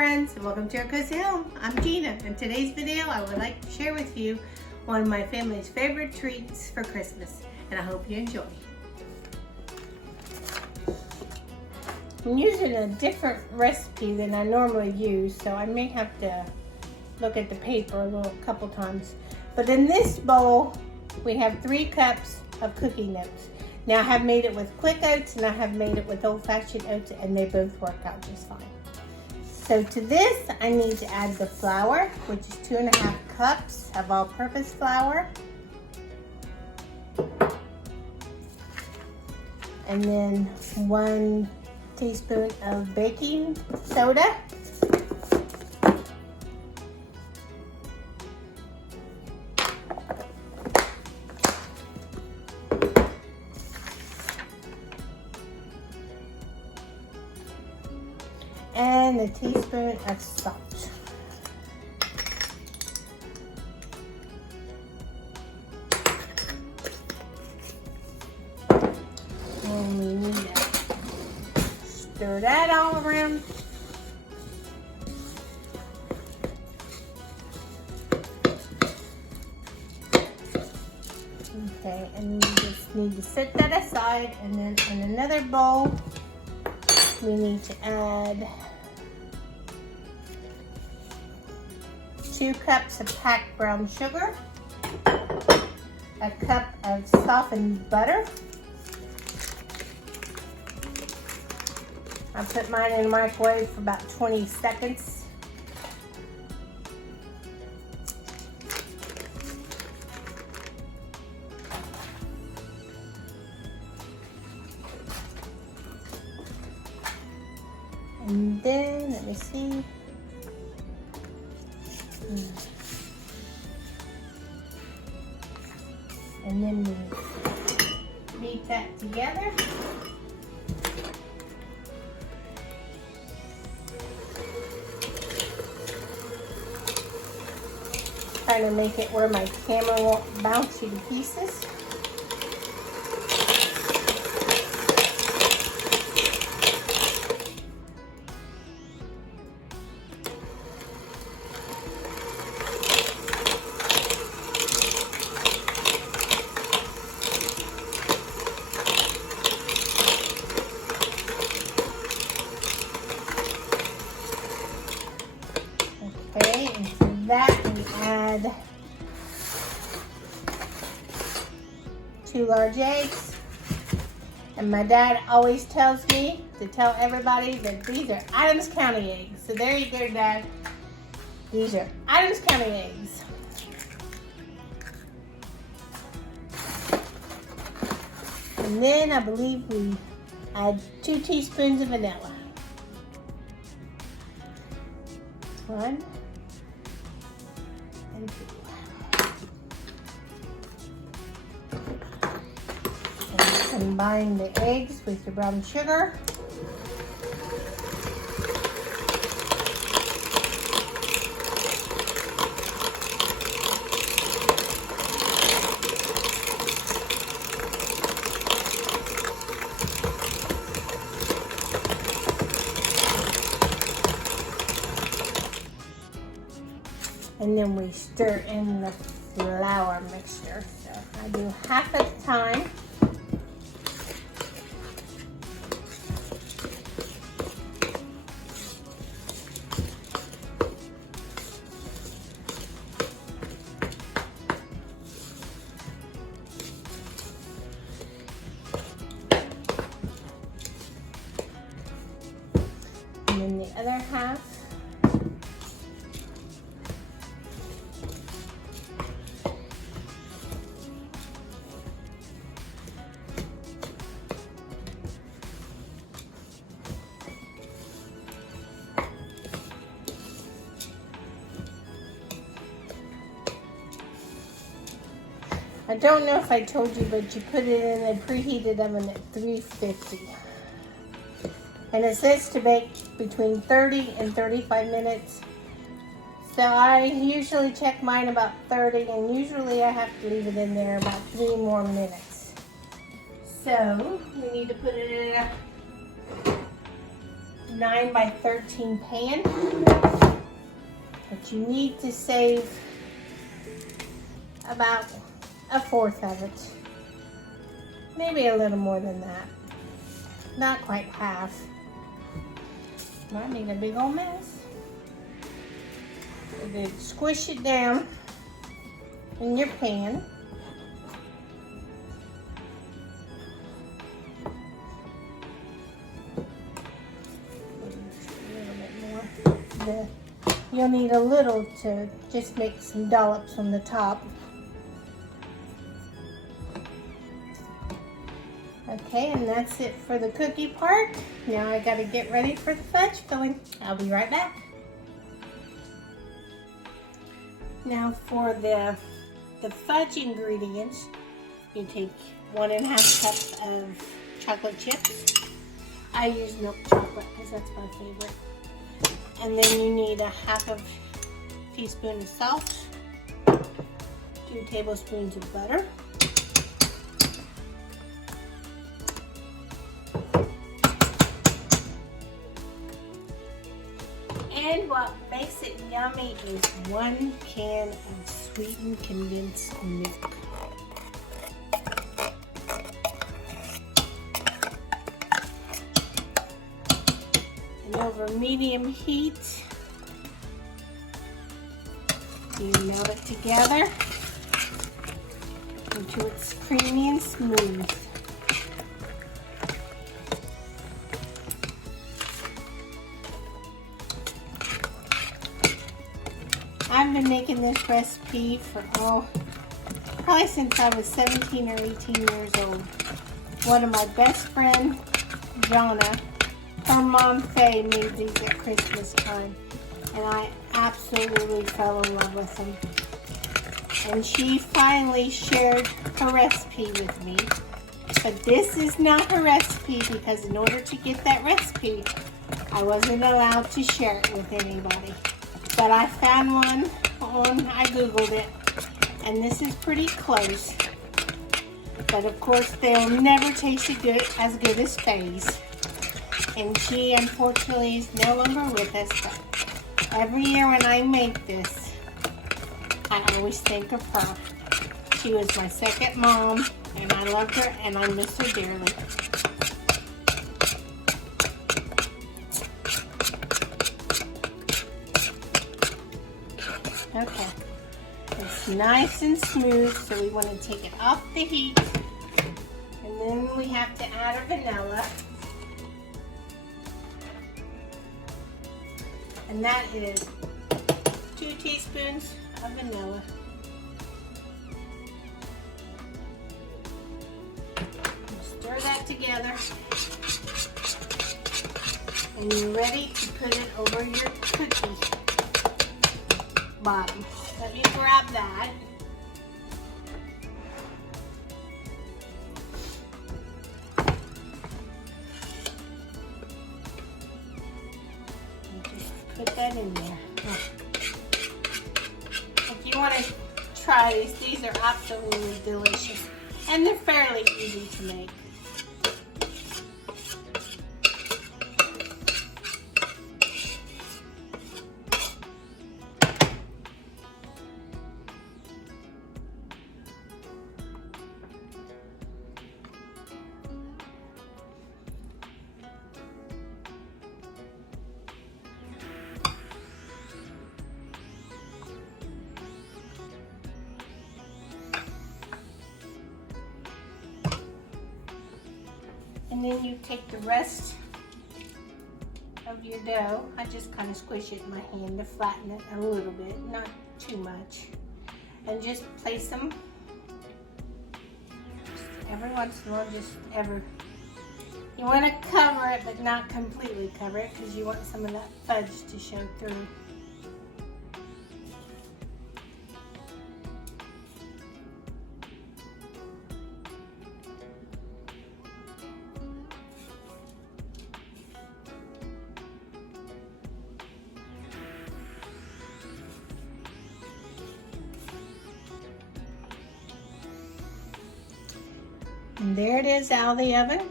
friends, and welcome to our cozy home. I'm Gina. In today's video, I would like to share with you one of my family's favorite treats for Christmas, and I hope you enjoy. I'm using a different recipe than I normally use, so I may have to look at the paper a couple times. But in this bowl, we have 3 cups of cooking oats. Now I have made it with quick oats and I have made it with old-fashioned oats, and they both work out just fine. So to this, I need to add the flour, which is 2.5 cups of all-purpose flour. And then 1 teaspoon of baking soda. And a teaspoon of salt. And we need to stir that all around. Okay, and we just need to set that aside, and then in another bowl, we need to add 2 cups of packed brown sugar, a cup of softened butter. I put mine in the microwave for about 20 seconds. And then, let me see. And then we beat that together. Trying to make it where my camera won't bounce you to pieces. Okay, and for that we add 2 large eggs. And my dad always tells me to tell everybody that these are Adams County eggs. So there you go, Dad. These are Adams County eggs. And then I believe we add 2 teaspoons of vanilla. 1 and 2. And combine the eggs with the brown sugar. And then we stir in the flour mixture. So I do half at a time. And then the other half. I don't know if I told you, but you put it in a preheated oven at 350. And it says to bake between 30 and 35 minutes. So I usually check mine about 30, and usually I have to leave it in there about 3 more minutes. So we need to put it in a 9 by 13 pan, but you need to save about 1/4 of it. Maybe a little more than that. Not quite half. Might make a big old mess. So then squish it down in your pan. You'll need a little to just make some dollops on the top. Okay, and that's it for the cookie part. Now I gotta get ready for the fudge filling. I'll be right back. Now for the fudge ingredients, you take 1½ cup of chocolate chips. I use milk chocolate because that's my favorite. And then you need 1/2 teaspoon of salt, 2 tablespoons of butter, and what makes it yummy is 1 can of sweetened condensed milk. Over medium heat, you melt it together until it's creamy and smooth. I've been making this recipe for probably since I was 17 or 18 years old. One of my best friends, Jonna, her mom Faye made these at Christmas time, and I absolutely fell in love with them. And she finally shared her recipe with me, but this is not her recipe because in order to get that recipe, I wasn't allowed to share it with anybody. But I found one I googled it, and this is pretty close. But of course, they'll never taste as good as Faye's. And she unfortunately is no longer with us, but every year when I make this, I always think of her. She was my second mom, and I loved her, and I miss her dearly. Okay, it's nice and smooth, so we want to take it off the heat, and then we have to add our vanilla. And that is 2 teaspoons of vanilla. Stir that together. And you're ready to put it over your cookie bottom. Let me grab that. Put that in there. If you want to try these are absolutely delicious. And they're fairly easy to make. And then you take the rest of your dough. I just kind of squish it in my hand to flatten it a little bit, not too much. And just place them every once in a while, you want to cover it, but not completely cover it because you want some of that fudge to show through. And there it is out of the oven.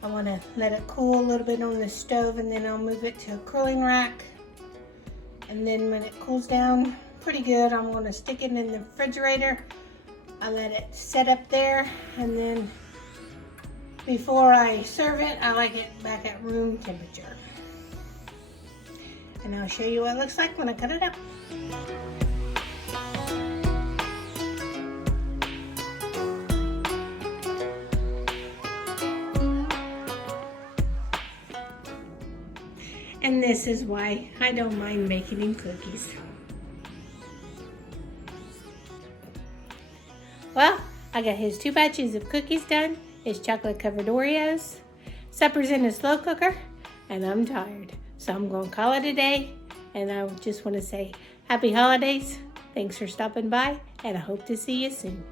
I want to let it cool a little bit on the stove, and then I'll move it to a cooling rack. And then when it cools down pretty good, I'm going to stick it in the refrigerator. I let it set up there, and then before I serve it, I like it back at room temperature. And I'll show you what it looks like when I cut it up. And this is why I don't mind making him cookies. Well, I got his 2 batches of cookies done, his chocolate covered Oreos. Supper's in a slow cooker, and I'm tired. So I'm going to call it a day, and I just want to say happy holidays. Thanks for stopping by, and I hope to see you soon.